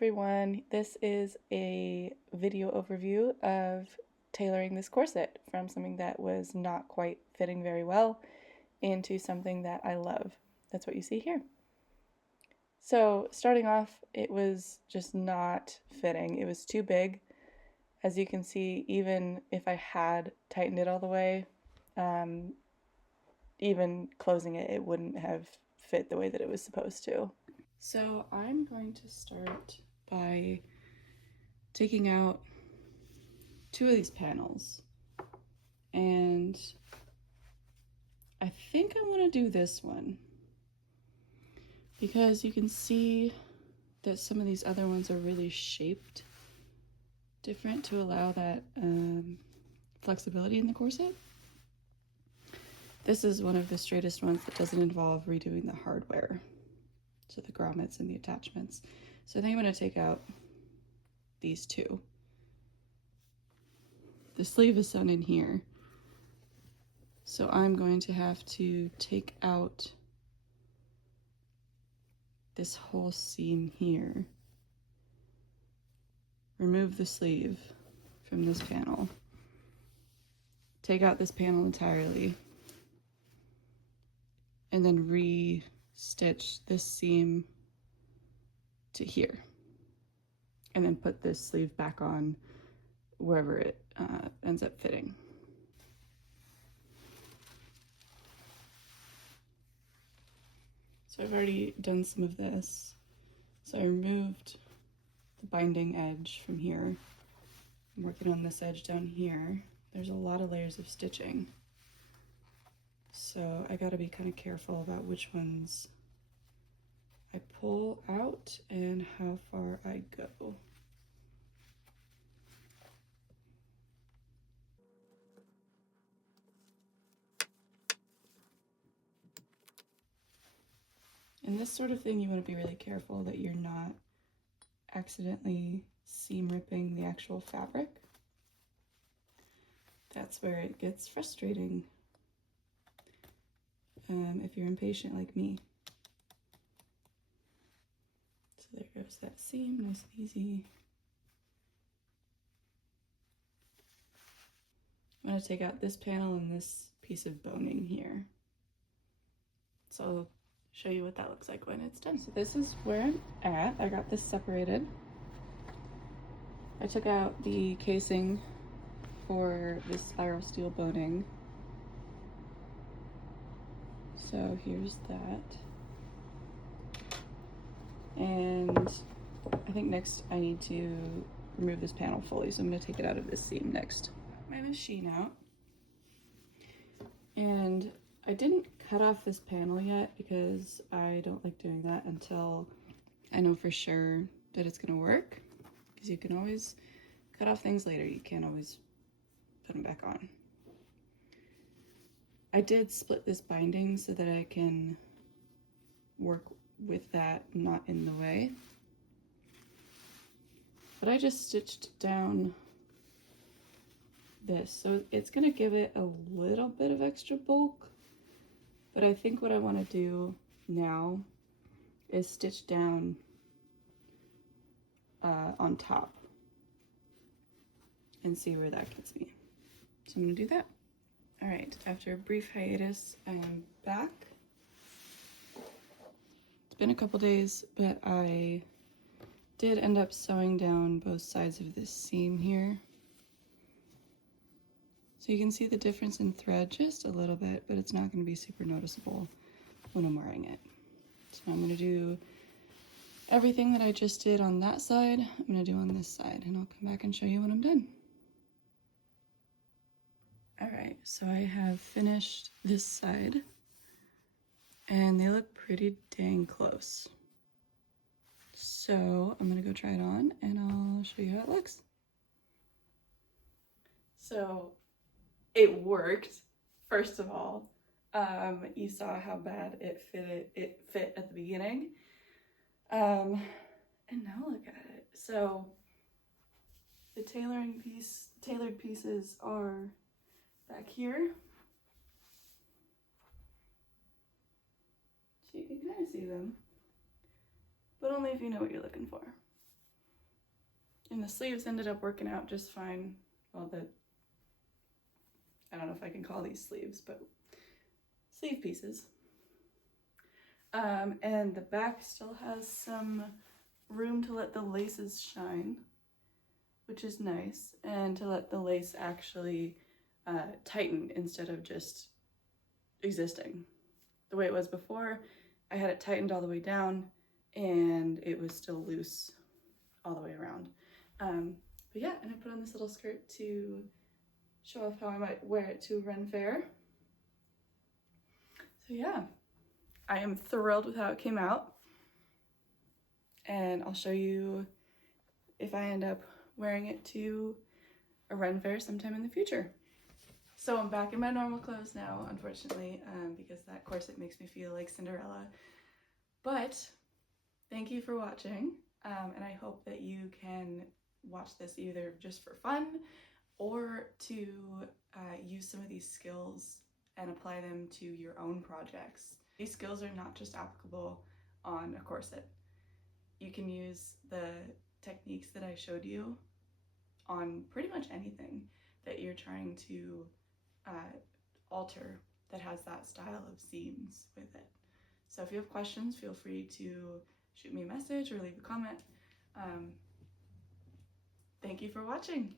everyone. This is a video overview of tailoring this corset from something that was not quite fitting very well into something that I love. That's what you see here. So starting off, it was just not fitting. It was too big. As you can see, even if I had tightened it all the way, even closing it, it wouldn't have fit the way that it was supposed to. So I'm going to start by taking out two of these panels, and I think I want to do this one because you can see that some of these other ones are really shaped different to allow that flexibility in the corset. This is one of the straightest ones that doesn't involve redoing the hardware, so the grommets and the attachments. So I think I'm going to take out these two. The sleeve is sewn in here, so I'm going to have to take out this whole seam here, remove the sleeve from this panel, take out this panel entirely, and then re-stitch this seam to here, and then put this sleeve back on wherever it ends up fitting. So I've already done some of this. So I removed the binding edge from here. I'm working on this edge down here. There's a lot of layers of stitching, so I gotta be kind of careful about which ones I pull out and how far I go. And this sort of thing, you want to be really careful that you're not accidentally seam ripping the actual fabric. That's where it gets frustrating if you're impatient like me. So there goes that seam, nice and easy. I'm going to take out this panel and this piece of boning here. So I'll show you what that looks like when it's done. So this is where I'm at. I got this separated. I took out the casing for this spiral steel boning. So here's that. And I think next I need to remove this panel fully, so I'm going to take it out of this seam next. My machine out, and I didn't cut off this panel yet because I don't like doing that until I know for sure that it's going to work, because you can always cut off things later. You can't always put them back on. I did split this binding so that I can work with that not in the way, but I just stitched down this, so it's going to give it a little bit of extra bulk, but I think what I want to do now is stitch down on top and see where that gets me. So I'm going to do that. All right, after a brief hiatus, I am back. It's been a couple days, but I did end up sewing down both sides of this seam here. So you can see the difference in thread just a little bit, but it's not going to be super noticeable when I'm wearing it. So I'm going to do everything that I just did on that side, I'm going to do on this side, and I'll come back and show you when I'm done. Alright, so I have finished this side, and they look pretty dang close. So I'm going to go try it on, and I'll show you how it looks. So it worked, first of all. You saw how bad it fit at the beginning. And now look at it. So the tailored pieces are back here. So you can kind of see them, but only if you know what you're looking for. And the sleeves ended up working out just fine. Well, I don't know if I can call these sleeves, but sleeve pieces. And the back still has some room to let the laces shine, which is nice, and to let the lace actually tighten instead of just existing. The way it was before, I had it tightened all the way down and it was still loose all the way around. But yeah, and I put on this little skirt to show off how I might wear it to Ren Fair. So yeah, I am thrilled with how it came out. And I'll show you if I end up wearing it to a Ren Fair sometime in the future. So I'm back in my normal clothes now, unfortunately, because that corset makes me feel like Cinderella. But thank you for watching, and I hope that you can watch this either just for fun or to use some of these skills and apply them to your own projects. These skills are not just applicable on a corset. You can use the techniques that I showed you on pretty much anything that you're trying to alter that has that style of seams with it. So if you have questions, feel free to shoot me a message or leave a comment. Thank you for watching.